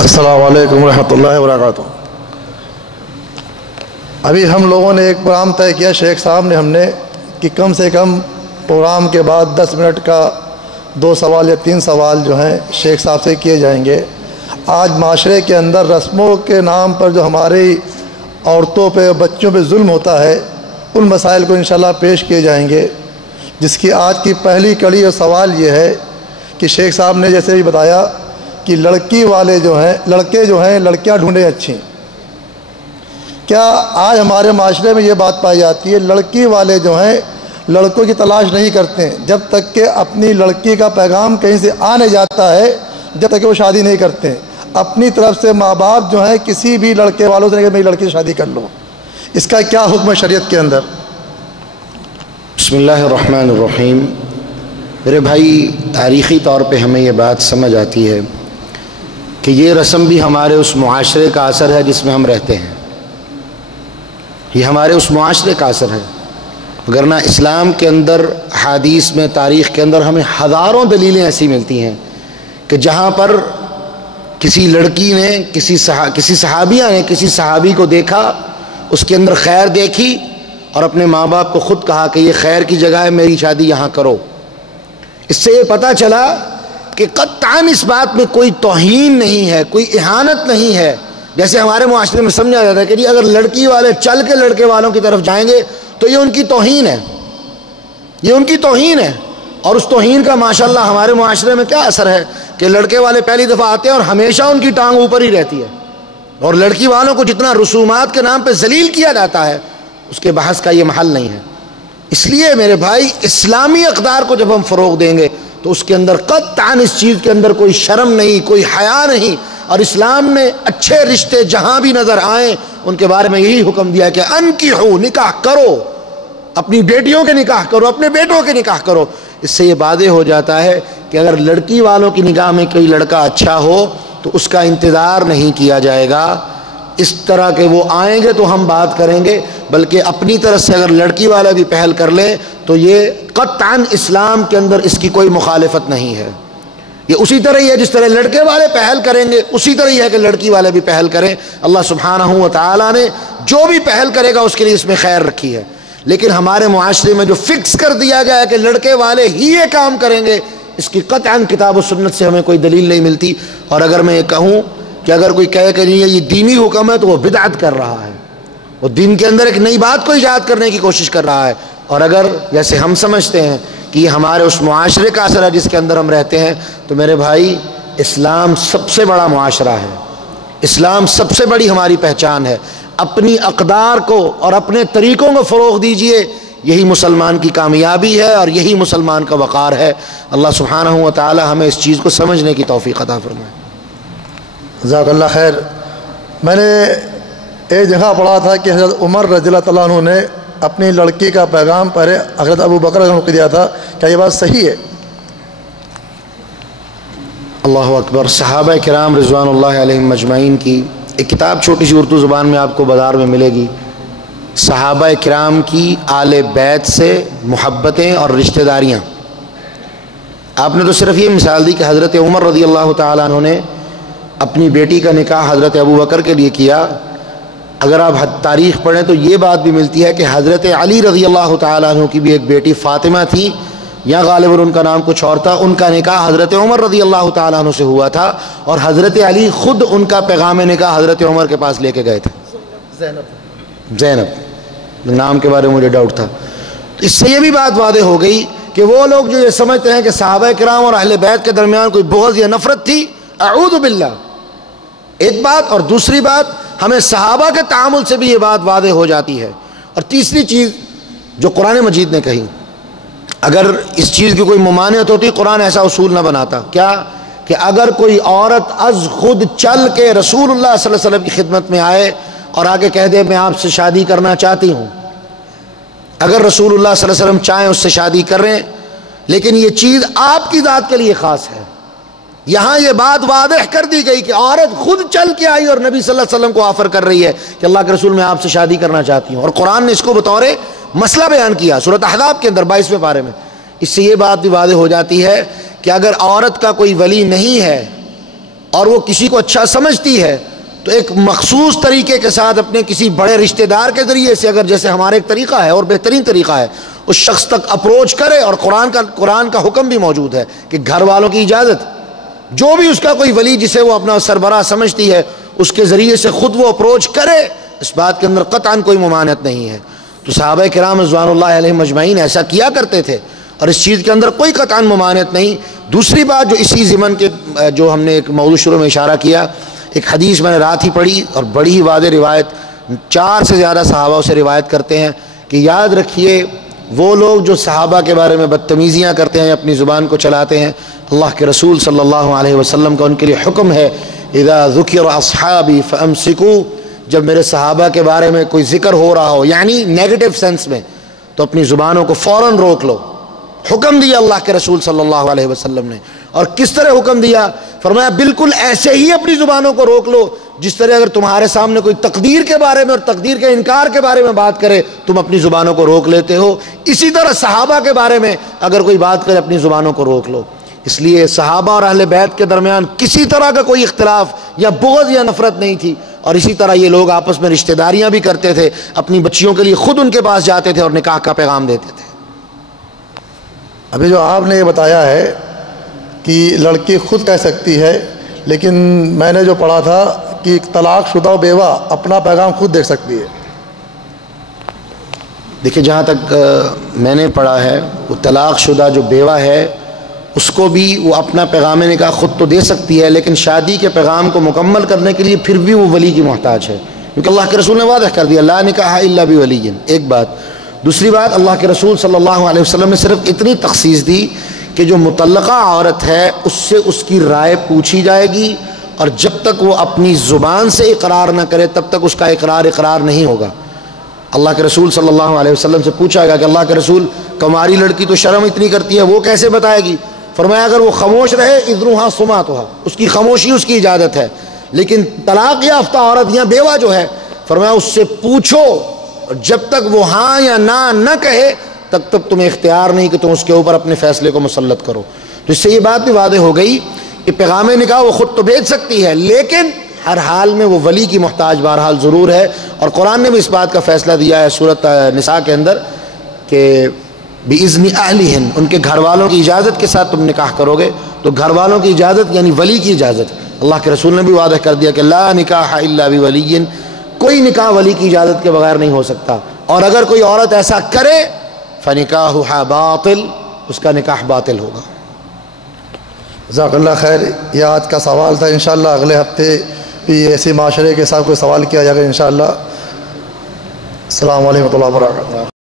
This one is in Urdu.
السلام علیکم ورحمۃ اللہ وبرکاتہ۔ ابھی ہم لوگوں نے ایک پروگرام طے کیا، شیخ صاحب نے ہم نے کہ کم سے کم پروگرام کے بعد 10 منٹ کا 2 سوال یا 3 سوال جو ہیں شیخ صاحب سے کیے جائیں گے۔ آج معاشرے کے اندر رسموں کے نام پر جو ہماری عورتوں پہ بچوں پہ ظلم ہوتا ہے، ان مسائل کو انشاءاللہ پیش کیے جائیں گے، جس کی آج کی پہلی کڑی اور سوال یہ ہے کہ شیخ صاحب نے جیسے بھی بتایا کہ لڑکی والے جو ہیں، لڑکے جو ہیں لڑکیاں ڈھونڈیں اچھی۔ کیا آج ہمارے معاشرے میں یہ بات پائی جاتی ہے لڑکی والے جو ہیں لڑکوں کی تلاش نہیں کرتے ہیں جب تک کہ اپنی لڑکی کا پیغام کہیں سے آنے جاتا ہے، جب تک کہ وہ شادی نہیں کرتے ہیں۔ اپنی طرف سے ماں باپ جو ہیں کسی بھی لڑکے والوں سے کہ میری لڑکی سے شادی کر لو، اس کا کیا حکم ہے شریعت کے اندر؟ بسم اللہ الرحمن الرحیم۔ میرے بھائی، تاریخی طور پہ ہمیں یہ بات سمجھ آتی ہے کہ یہ رسم بھی ہمارے اس معاشرے کا اثر ہے جس میں ہم رہتے ہیں، یہ ہمارے اس معاشرے کا اثر ہے، وگرنہ اسلام کے اندر، حدیث میں، تاریخ کے اندر ہمیں ہزاروں دلیلیں ایسی ملتی ہیں کہ جہاں پر کسی لڑکی نے کسی صحابیہ نے کسی صحابی کو دیکھا، اس کے اندر خیر دیکھی اور اپنے ماں باپ کو خود کہا کہ یہ خیر کی جگہ ہے، میری شادی یہاں کرو۔ اس سے یہ پتہ چلا کہ قطعاً اس بات میں کوئی توہین نہیں ہے، کوئی اہانت نہیں ہے، جیسے ہمارے معاشرے میں سمجھا جاتا ہے کہ اگر لڑکی والے چل کے لڑکے والوں کی طرف جائیں گے تو یہ ان کی توہین ہے، یہ ان کی توہین ہے۔ اور اس توہین کا ماشاءاللہ ہمارے معاشرے میں کیا اثر ہے کہ لڑکے والے پہلی دفعہ آتے ہیں اور ہمیشہ ان کی ٹانگ اوپر ہی رہتی ہے، اور لڑکی والوں کو جتنا رسومات کے نام پہ ذلیل کیا جاتا ہے اس کے بحث کا یہ محل نہیں ہے۔ اس لیے میرے بھائی، اسلامی اقدار کو جب ہم فروغ دیں گے تو اس کے اندر قطعاً اس چیز کے اندر کوئی شرم نہیں، کوئی حیا نہیں، اور اسلام نے اچھے رشتے جہاں بھی نظر آئیں ان کے بارے میں یہی حکم دیا کہ انکحوا، نکاح کرو، اپنی بیٹیوں کے نکاح کرو، اپنے بیٹوں کے نکاح کرو۔ اس سے یہ واضح ہو جاتا ہے کہ اگر لڑکی والوں کی نگاہ میں کوئی لڑکا اچھا ہو تو اس کا انتظار نہیں کیا جائے گا اس طرح کہ وہ آئیں گے تو ہم بات کریں گے، بلکہ اپنی طرف سے اگر لڑکی والا بھی پہل کر لے تو یہ قطعاً اسلام کے اندر اس کی کوئی مخالفت نہیں ہے۔ یہ اسی طرح ہی ہے جس طرح لڑکے والے پہل کریں گے، اسی طرح ہی ہے کہ لڑکی والے بھی پہل کریں۔ اللہ سبحانہ و تعالیٰ نے جو بھی پہل کرے گا اس کے لیے اس میں خیر رکھی ہے، لیکن ہمارے معاشرے میں جو فکس کر دیا گیا ہے کہ لڑکے والے ہی یہ کام کریں گے، اس کی قطعاً کتاب و سنت سے ہمیں کوئی دلیل نہیں ملتی۔ اور اگر میں یہ کہوں کہ اگر کوئی کہے کہ نہیں یہ دینی حکم ہے تو وہ بدعت کر رہا ہے، وہ دین کے اندر ایک نئی بات کو ایجاد کرنے کی کوشش کر رہا ہے۔ اور اگر جیسے ہم سمجھتے ہیں کہ یہ ہمارے اس معاشرے کا اثر ہے جس کے اندر ہم رہتے ہیں، تو میرے بھائی، اسلام سب سے بڑا معاشرہ ہے، اسلام سب سے بڑی ہماری پہچان ہے۔ اپنی اقدار کو اور اپنے طریقوں کو فروغ دیجئے، یہی مسلمان کی کامیابی ہے اور یہی مسلمان کا وقار ہے۔ اللہ سبحانہ و تعالی ہمیں اس چیز کو سمجھنے کی توفیق عطا فرمائے۔ جزاک اللہ خیر۔ میں نے ایک جگہ پڑھا تھا کہ حضرت عمر رضی اللہ تعالیٰ عنہ نے اپنی لڑکی کا پیغام پہلے حضرت ابو بکر عنہ کو دیا تھا، کیا یہ بات صحیح ہے؟ اللہ اکبر۔ صحابہ کرام رضوان اللہ علیہم مجمعین کی ایک کتاب چھوٹی سی اردو زبان میں آپ کو بازار میں ملے گی، صحابہ کرام کی آل بیت سے محبتیں اور رشتہ داریاں۔ آپ نے تو صرف یہ مثال دی کہ حضرت عمر رضی اللہ تعالیٰ عنہ نے اپنی بیٹی کا نکاح حضرت ابو بکر کے لیے کیا۔ اگر آپ تاریخ پڑھیں تو یہ بات بھی ملتی ہے کہ حضرت علی رضی اللہ تعالیٰ عنہ کی بھی ایک بیٹی فاطمہ تھی، یا غالباً ان کا نام کچھ اور تھا، ان کا نکاح حضرت عمر رضی اللہ تعالیٰ عنہ سے ہوا تھا، اور حضرت علی خود ان کا پیغام نکاح حضرت عمر کے پاس لے کے گئے تھے۔ زینب نام کے بارے میں مجھے ڈاؤٹ تھا۔ اس سے یہ بھی بات واضح ہو گئی کہ وہ لوگ جو یہ سمجھتے ہیں کہ صحابہ کرام اور اہل بیت کے درمیان کوئی بغض یا نفرت تھی، اعوذ باللہ، ایک بات۔ اور دوسری بات، ہمیں صحابہ کے تعامل سے بھی یہ بات واضح ہو جاتی ہے۔ اور تیسری چیز جو قرآن مجید نے کہی، اگر اس چیز کی کوئی ممانعت ہوتی قرآن ایسا اصول نہ بناتا، کیا کہ اگر کوئی عورت از خود چل کے رسول اللہ صلی اللہ علیہ وسلم کی خدمت میں آئے اور آگے کہہ دے میں آپ سے شادی کرنا چاہتی ہوں، اگر رسول اللہ صلی اللہ علیہ وسلم چاہیں اس سے شادی کریں، لیکن یہ چیز آپ کی ذات کے لیے خاص ہے، یہاں یہ بات واضح کر دی گئی کہ عورت خود چل کے آئی اور نبی صلی اللہ علیہ وسلم کو آفر کر رہی ہے کہ اللہ کے رسول میں آپ سے شادی کرنا چاہتی ہوں، اور قرآن نے اس کو بطور مسئلہ بیان کیا سورۃ احزاب کے اندر 22ویں پارے میں۔ اس سے یہ بات بھی واضح ہو جاتی ہے کہ اگر عورت کا کوئی ولی نہیں ہے اور وہ کسی کو اچھا سمجھتی ہے تو ایک مخصوص طریقے کے ساتھ اپنے کسی بڑے رشتہ دار کے ذریعے سے، اگر جیسے ہمارا ایک طریقہ ہے اور بہترین طریقہ ہے، اس شخص تک اپروچ کرے. اور قرآن کا حکم بھی موجود ہے کہ گھر والوں کی اجازت، جو بھی اس کا کوئی ولی جسے وہ اپنا سربراہ سمجھتی ہے اس کے ذریعے سے خود وہ اپروچ کرے، اس بات کے اندر قطعاً کوئی ممانعت نہیں ہے. تو صحابہ کرام رضوان اللہ علیہم اجمعین ایسا کیا کرتے تھے اور اس چیز کے اندر کوئی قطعاً ممانعت نہیں. دوسری بات جو اسی ضمن کے جو ہم نے ایک موضوع شروع میں اشارہ کیا، ایک حدیث میں نے رات ہی پڑھی اور بڑی ہی واضح روایت، 4 سے زیادہ صحابہ سے روایت کرتے ہیں کہ یاد رکھیے وہ لوگ جو صحابہ کے بارے میں بدتمیزیاں کرتے ہیں، اپنی زبان کو چلاتے ہیں، اللہ کے رسول صلی اللہ علیہ وسلم کا ان کے لیے حکم ہے اذا ذکر اصحابی فامسکوا، جب میرے صحابہ کے بارے میں کوئی ذکر ہو رہا ہو یعنی نیگیٹو سینس میں، تو اپنی زبانوں کو فوراً روک لو. حکم دیا اللہ کے رسول صلی اللہ علیہ وسلم نے. اور کس طرح حکم دیا؟ فرمایا بالکل ایسے ہی اپنی زبانوں کو روک لو جس طرح اگر تمہارے سامنے کوئی تقدیر کے بارے میں اور تقدیر کے انکار کے بارے میں بات کرے تم اپنی زبانوں کو روک لیتے ہو، اسی طرح صحابہ کے بارے میں اگر کوئی بات کرے اپنی زبانوں کو روک لو. اس لیے صحابہ اور اہل بیت کے درمیان کسی طرح کا کوئی اختلاف یا بغض یا نفرت نہیں تھی. اور اسی طرح یہ لوگ آپس میں رشتہ داریاں بھی کرتے تھے، اپنی بچیوں کے لیے خود ان کے پاس جاتے تھے اور نکاح کا پیغام دیتے تھے. ابھی جو آپ نے یہ بتایا ہے کہ لڑکی خود کہہ سکتی ہے، لیکن میں نے جو پڑھا تھا کہ طلاق شدہ بیوہ اپنا پیغام خود دیکھ سکتی ہے. دیکھیں جہاں تک میں نے پڑھا ہے، وہ طلاق شدہ جو بیوہ ہے اس کو بھی وہ اپنا پیغام نکاح خود تو دے سکتی ہے، لیکن شادی کے پیغام کو مکمل کرنے کے لیے پھر بھی وہ ولی کی محتاج ہے، کیونکہ اللہ کے رسول نے واضح کر دیا لا نکاح الا بولی. ایک بات. دوسری بات، اللہ کے رسول صلی اللہ علیہ وسلم نے صرف اتنی تخصیص دی کہ جو مطلقہ عورت ہے اس سے اس کی رائے پوچھی جائے گی، اور جب تک وہ اپنی زبان سے اقرار نہ کرے تب تک اس کا اقرار نہیں ہوگا. اللہ کے رسول صلی اللہ علیہ وسلم سے پوچھا گیا کہ اللہ کے رسول کماری لڑکی تو شرم اتنی کرتی ہے، وہ کیسے بتائے گی؟ فرمایا اگر وہ خاموش رہے اذنھا صماتھا، اس کی خاموشی اس کی اجازت ہے. لیکن طلاق یافتہ عورت یا بیوہ جو ہے، فرمایا اس سے پوچھو، جب تک وہ ہاں یا نہ کہے تب تک تمہیں اختیار نہیں کہ تم اس کے اوپر اپنے فیصلے کو مسلط کرو. تو اس سے یہ بات بھی واضح ہو گئی کہ پیغام نکاح وہ خود تو بھیج سکتی ہے، لیکن ہر حال میں وہ ولی کی محتاج بہرحال ضرور ہے. اور قرآن نے بھی اس بات کا فیصلہ دیا ہے سورۃ نساء کے اندر کہ بِإِذْنِ أَهْلِهِنْ، ان کے گھر والوں کی اجازت کے ساتھ تم نکاح کرو گے. تو گھر والوں کی اجازت یعنی ولی کی اجازت، اللہ کے رسول نے بھی واضح کر دیا کہ لا نکاح الا بولی، کوئی نکاح ولی کی اجازت کے بغیر نہیں ہو سکتا. اور اگر کوئی عورت ایسا کرے فنکاحها باطل، اس کا نکاح باطل ہوگا. جزاک اللہ خیر. یہ آج کا سوال تھا. انشاءاللہ اگلے ہفتے بھی ایسے معاشرے کے ساتھ کوئی سوال کیا جائے گا انشاءاللہ. السلام علیکم و رحمۃ اللہ وبرکاتہ.